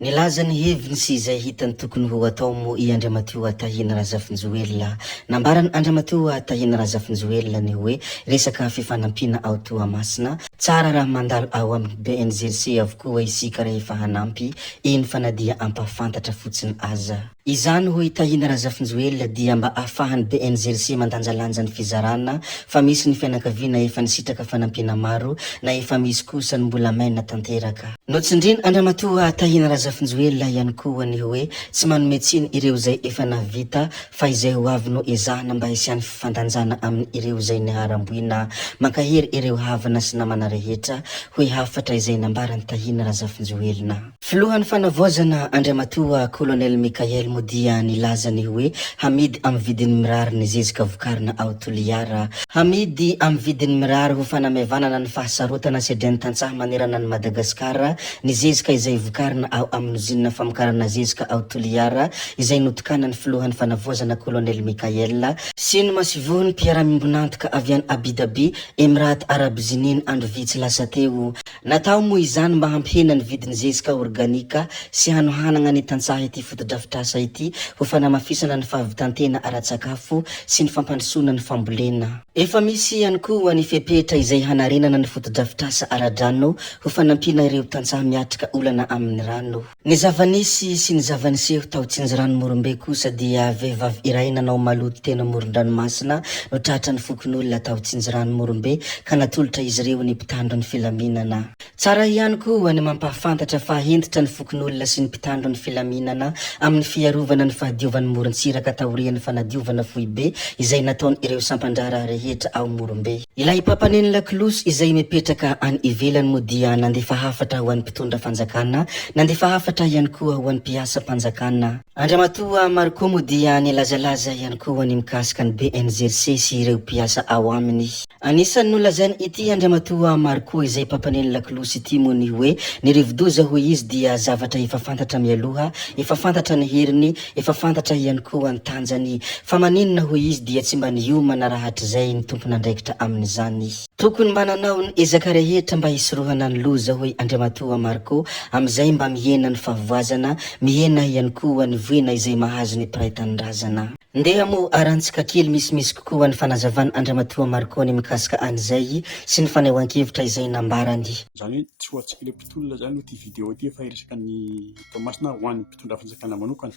Nilaza ny heviny sy izay hitany tokony ho atao moa i Andriamatoa Tahina Razafinjoelina. Nambarany Andriamatoa Tahina Razafinjoelina ny hoe resaka fifanampiana ao Toamasina. Tsara raha mandalo ao amin'ny BNGC avokoa isika rehefa hanampy iny fanadia ampafantatra fotsiny aza. Izany hoe Tahina Razafinjoelina dia mba ahafahan'ny BNGC mandanjalanja ny fizarana fa misy ny fianakaviana efa nisitraka fanampiana maro na efa misy kosa ny mbola maina tanteraka. Notsindriny Andriamatoa Tahina Razafinjoelina ihany koa ny hoe tsy manome tsiny ireo zay efa navita fa izay ho avy no ezahana mba hisian'ny fifandanjana amin'ny ireo zay niharamboina mankahery ireo havana sy namana rehetra hoe hafatra izay nambarany Tahina Razafinjoelina. Filohan'ny fanavaozana Andriamatoa Colonel Mikael Modia nilaza ny hoe hamidy amin'ny vidiny mirary ny zezika vokarina ao Toliara. Hamidy amin'ny vidiny mirary ho fanamevanana ny fahasarotana sy adrian'ny tantsaha manerana ny Madagasikara ny zezika izay vokarina ao amin'ny uzinina famokarana zezika ao Toliara izay notokanany filohan'ny fanavaozana Colonel Mikael sy ny masivohony mpiara-mimbonantoka avy any Abu Dhabi Emirat Arabes Unis andro vitsy lasa teo. Natao moa izany mba hampihena ny vidiny zezika organika sy hanohanana ny tantsaha ity fotodrafitrasa ity ho fanamafisana ny fahavitantena ara-tsakafo sy ny fampandrosoana ny fambolena. Efa misy ihany koa ny fepetra izay hanarenana ny fotodrafitrasa ara-drano ho fanampiana ireo tantsaha miatrika olana amin'ny rano. Ny zavanisy sy ny zavaniseho tao Tsinjirano Morombe kosa dia vehivavy iray nanao maloto tena moron-dranomasina no tratra ny fokon'olona tao Tsinjirano Morombe ka natolotra izy ireo ny mpitandro ny filaminana. Tsara ihany koa ny mampahafantatra fa hentitra ny fokon'olona sy ny mpitandro ny filaminana amin'ny fiarovana ny fahadiovan'ny morontsiraka taorian'ny fanadiovana foibe izay nataony ireo sampandrara rehetra ao Morombe. Ilay papaneny Laklosy izay mipetraka any ivelany moa dia nandefa hafatra ho an'ny mpitondra fanjakana, nandefa hafatra ihany koa ho an'ny mpiasa mpanjakana. Andriamatoa Marco moa dia nilazalaza ihany koa ny mikasika ny BNGC sy ireo mpiasa ao aminy. Anisan'ny nolazainy ity Andriamatoa Marco izay papaneny Laklosy ity moa ny hoe ny rivodoza hoy izy dia zavatra efa fantatra mialoha, efa fantatra ny heriny, efa fantatra ihany koa ny tanjany fa maninona hoy izy dia tsy mba niomana raha hatr'izay ny tompona andraikitra amin'izany. Tokony mba nanao ny ezaka rehetra mba hisorohana ny loza hoy Andriamatoa Marco amin'izay mba mihena ny fahavoazana, mihena ihany koa ny voina izay mahazo ny piraitan-drazana. Ndeha moa arantsika kely misimisy kokoa ny fanazavana Andriamatoa Marco ny mikasika an'izay sy ny fanehoan-kevitra izay nambarany. Zany hoe tsy ho antsika ilay mpitolona zany ho ty vidéo ty fa iresaka ny Toamasina ho an'ny mpitondra fanjakana manokana.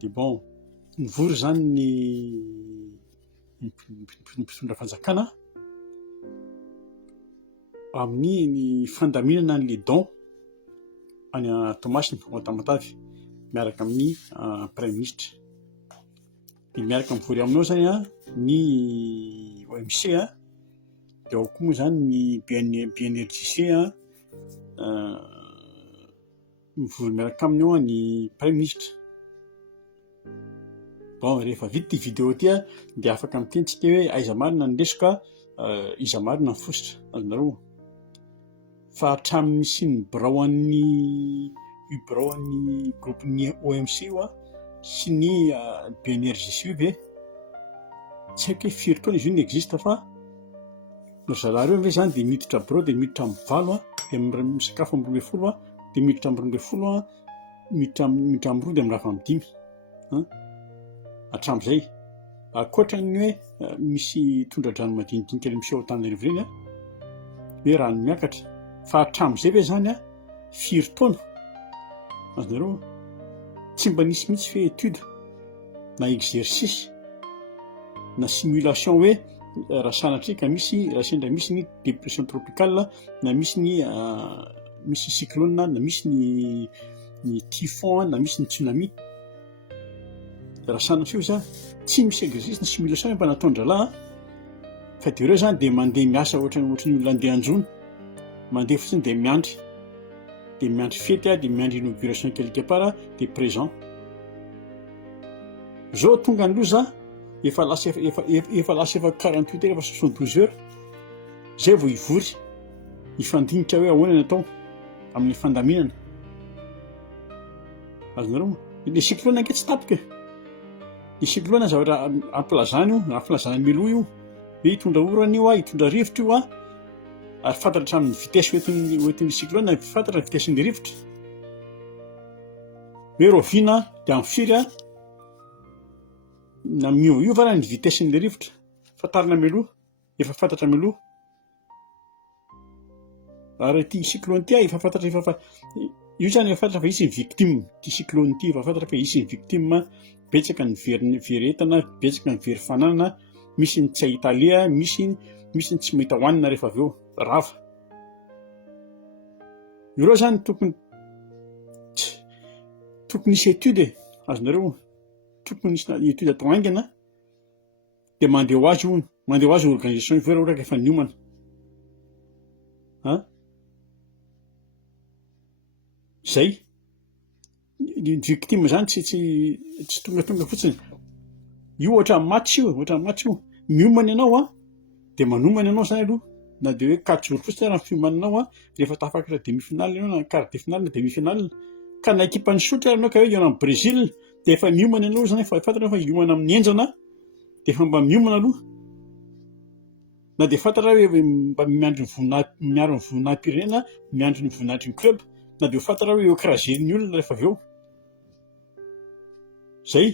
De bon, nivory zany ny mpitondra fanjakana amin'ny ny fandaminana ny don any Toamasina ao Tamatavy miaraka amin'ny Prime Ministre. De miaraka mivory aminao zany ny OMC de ao koa moa zany ny BNRJC mivory miaraka aminy ao ny Prime Ministre. Bon, rehefa vita ty vidéo ty de afaka mitentsika hoe aiza marina ny resaka, iza marina ny fosotra azonareo. Fa hatramin'ny sy ny braon'ny groupe ny OMC io sy ny BNRJC io ve tsy haiko hoe firy taona izy io n'existe fa no zalahy ve zany de miditra brao de miditra amin'ny valo de misakafo amin'ny 12 de miditra amin'ny 12 miditra amin'ny roa de mirafa amin'ny 5 hatramin'izay. Akoatran'ny hoe misy tondra-drano madinidinika le misy ao Antananarivo reny hoe rano miakatra fa hatramin'izay ve zany firy taona azonareo tsy mba nisy mihitsy fe étude na exercice na simulation hoe raha sanatria ka misy raha sendra misy ny dépression tropicale na misy ny cyclone na misy ny typhon na misy ny tsunami. Raha sanatria za tsy misy exercice na simulation mba nataon-dralahy fa de ireo zany de mandeha miasa ohatran'ny olona andeha anjony, mandeha fotsiny de miandry fety de miandry inauguration quelque part de présent. Zao tonga ny loza efa lasa 48 heures efa 72 heures zay vao ivory ifandinika hoe ahoana natao amin'ny fandaminana. Azonareo le cyclone anke tsy tapika. Le cyclone zavatra ampilazana io, ampilazana melo io hoe hitondra orana io hitondra rivotra io. Ary fantatra hatramin'ny vitesse hoentin'ny cyclone, fantatra vitesse ny rivotra. hoe roviana dia amin'ny firy na miova raha ny vitesin'le rivotra fatarina mialoha efa fantatra mialoha ary ty cyclone ty efa fantatra io zany efa fantatra fa isy ny victime ty cyclone ty efa fantatra fa isy ny victime betsaka ny veretana betsaka ny very fananana misy ny tsy ahita lia misy ny tsy mahita hoanina rehefa avy eo rava ireo zany tokony misy étude azonareo tokony misy étude atao aingana dia mandeha ho azy organisation ivera ohatra ka efa niomana zay ny victime zany tsy tonga fotsiny io ohatra match io miomana ianao dia manomana ianao zany aloha na dia hoe 4 jours fotsiny raha fiomananao rehefa tafakatra demi-finale ianao na quart de finale na demi-finale ka na équipe nisotra ianao ka hoe ianao amin'ny Brésil dia efa miomana ianao zany efa fantatra fa hiomana amin'ny enjana dia efa mba miomana aloha na dia fantatra hoe mba miandry ny vonam-pirenena miandry ny voninahitry ny club na dia fantatra hoe écraser ny olona rehefa avy eo zay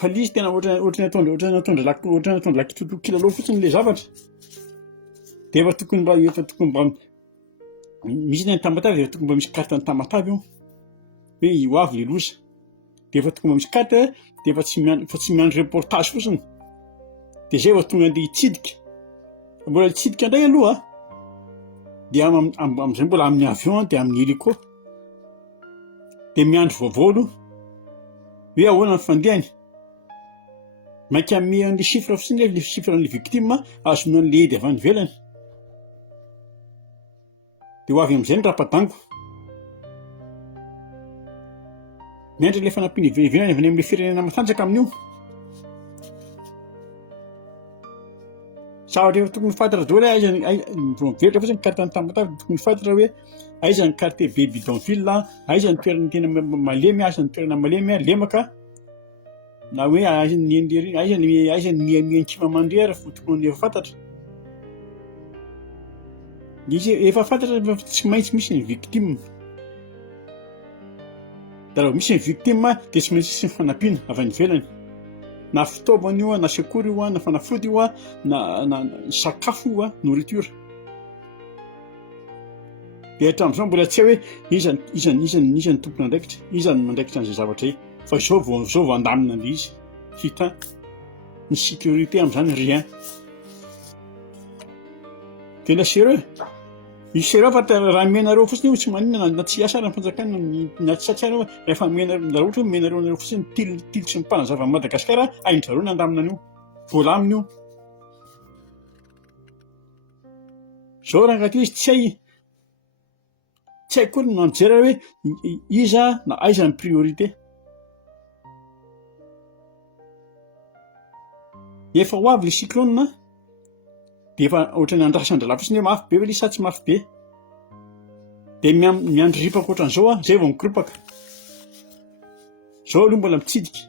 fa lizy tena ohatrany natondra lakitolo kilalao fotsiny le zavatra dia efa tokony mba misy ny tamatavy efa tokony mba misy carte ny tamatavy io hoe io avy le loza dia efa tokony mba misy carte dia efa tsy miandry reportage fotsiny dia zay efa tonga andeha hitsidika mbola hitsidika indray aloha dia amin'izay mbola amin'ny avion dia amin'ny hélico dia miandry vaovao aloha hoe ahoana ny fandehany mainka ame an'le chiffre fotsiny le chiffre an'le victime azony an'le edy avy any ivelany dia ho avy amin'izay ny rapadango miandry le fanampiana ivelany avy any amin'le firenena matanjaka amin'io sa ohatra efa tokony fantatra daholo hoe miveritra fotsiny carte ny tamatavy tokony fantatra hoe aiza ny quartier be bidonville aiza ny toerana tena malemy aiza ny toerana malemy lemaka na hoe aiza ny miankima mandre ary tokony efa fantatra izy efa fantatra tsy maintsy misy ny victime da raha misy ny victime dia tsy maintsy ny fanampiana avy any ivelany na fitaovana io na secours io na fanafody io na sakafo io nourriture dia hatramin'izao mbola tsy hoe iza ny tompony andraikitra iza ny mandraikitra an'izay zavatra io fa zao vao andamina an'le izy hitan ny sécurité amin'izany rien tena sérieux io sérieux fa raha menareo fotsiny io tsy maninona na tsy asa raha ny fanjakana na tsy satsara rehefa menareo ohatra menareo fotsiny tilitry ny mpanazava Madagasikara ainjareo ny andamina an'io voalamina io zao raha angaty izy tsy hay koa no anjera hoe iza na aiza ny priorité efa ho avy le cyclone dia efa ohatrany andrasandra fotsiny hoe mafy be hoe sa tsy mafy be dia miandry ripaka ohatran'izao zay vao mikropaka zao aloha mbola mitsidika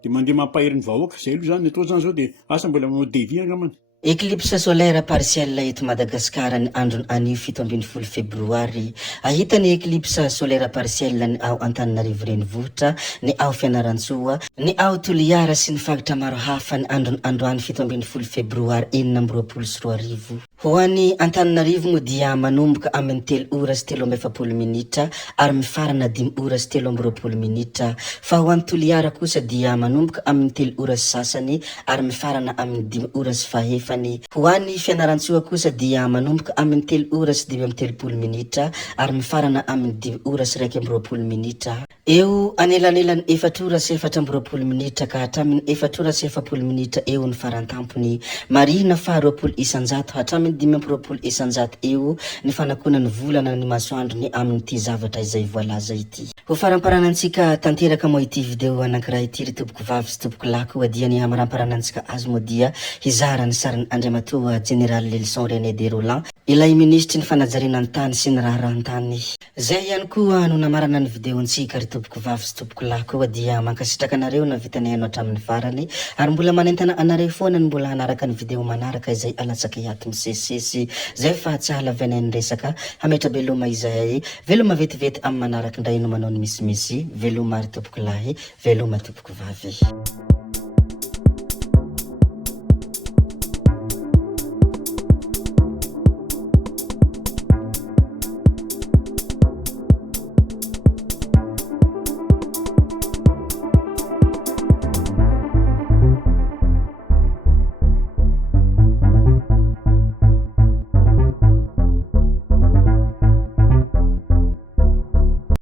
dia mandeha mampahery ny vahoaka zay aloha zany atao zany zao dia asa mbola manao devis angamany éclipse solaire partielle eto Madagasikara ny androny anio 17 febroary ahitany éclipse solaire partielle ny ao Antananarivo renivohitra ny ao Fianarantsoa ny ao Toliara sy ny faritra maro hafa ny androny androany 17 febroary 2024 ho an'ny Antananarivo moa dia manomboka amin'ny 3 ora sy 37 minitra ary mifarana 5 ora sy 30 minitra fa ho an'ny Toliara kosa dia manomboka amin'ny 3 ora sy sasany ary mifarana amin'ny 5 ora sy fahefa ho an'ny Fianarantsoa kosa dia manomboka amin'ny 3 ora sy 30 minitra ary mifarana amin'ny 5 ora sy 20 minitra eo anelanelany 4 ora sy 40 minitra ka hatramin'ny 4 ora sy 40 minitra eo ny farantampony marina fa 20 isanjato hatramin'ny 50 isanjato eo ny fanakonany volana ny masoandrony amin'ity zavatra izay voalaza ity ho faramparanantsika tanteraka moa ity video anankiray ity ry tompoko vavy sy tompoko lahy koa dia ny amaramparanansika azy moa dia hizara ny sariny Andriamatoa Général Lelson René de Roland ilay ministry ny fanajariana ny tany sy ny raharahantany. Zay ihany koa no namarana ny videontsika ry tompoko vavy sy tompoko lahy koa dia mankasitraka anareo na vitanay hatramin'ny farany ary mbola manentana anareo foana ny mbola hanaraka ny video manaraka izay alatsaka hiato misesisesy zay fa tsy halavianay ny resaka hametra veloma izay veloma vetivety amin'ny manaraka indray no manao ny misimisy veloma ry tompoko lahy veloma tompoko vavy.